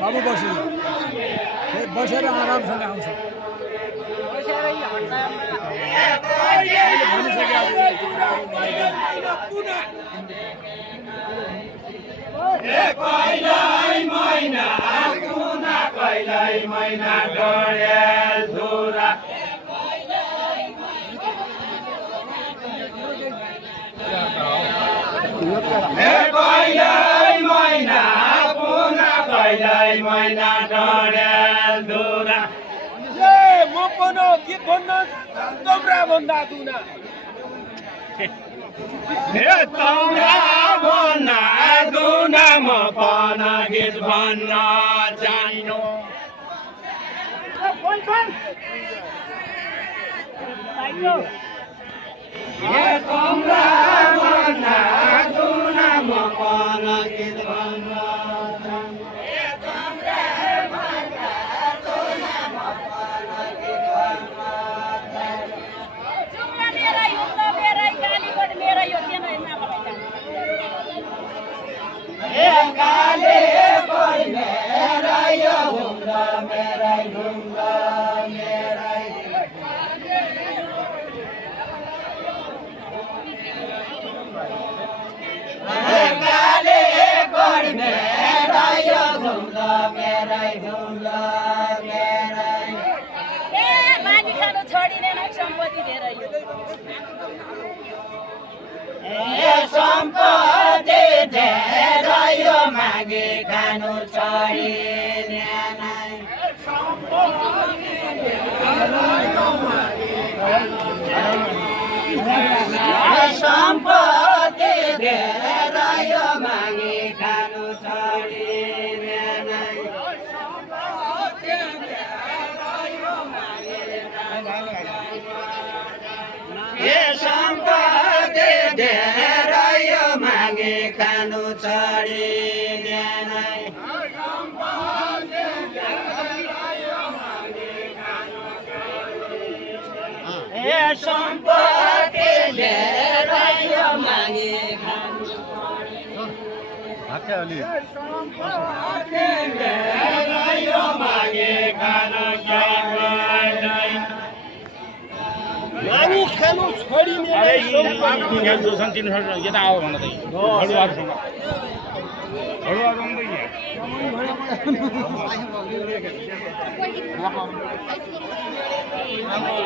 बाबु बसेर आरामसँग आउँछ कहिल्यै मैना डडेल धुरा कहिल्यै मैना पुना कहिल्यै मैना डडेल धुरा म पनि गीत भन्न तौरा भन्दा दुना तौरा भन्दा दुना म पनि गीत भन्न जान्नु तौरा भन्दा दुना म पनि गीत भन्न काले पर मेरा यो घुम्दा मेरा घुम्दा मेरा काले पर मेरा यो घुम्दा मेरा घुम्दा मेरा ए मागी खानु छोडिने न सम्पत्ति धेरै ए सम्पत्ति धेरै यो मागे खानु छोडिने सम्पत्ति धेरै यो मागे खानु छोडिने सम्पत्ति धेरै यो मागे खानु छोडिँदैन सम्पत्ति धेरै यो मागे खानु धेरै यो मागे खानु मागी खानु छोडिने यता आऊ भन त हडुवासँग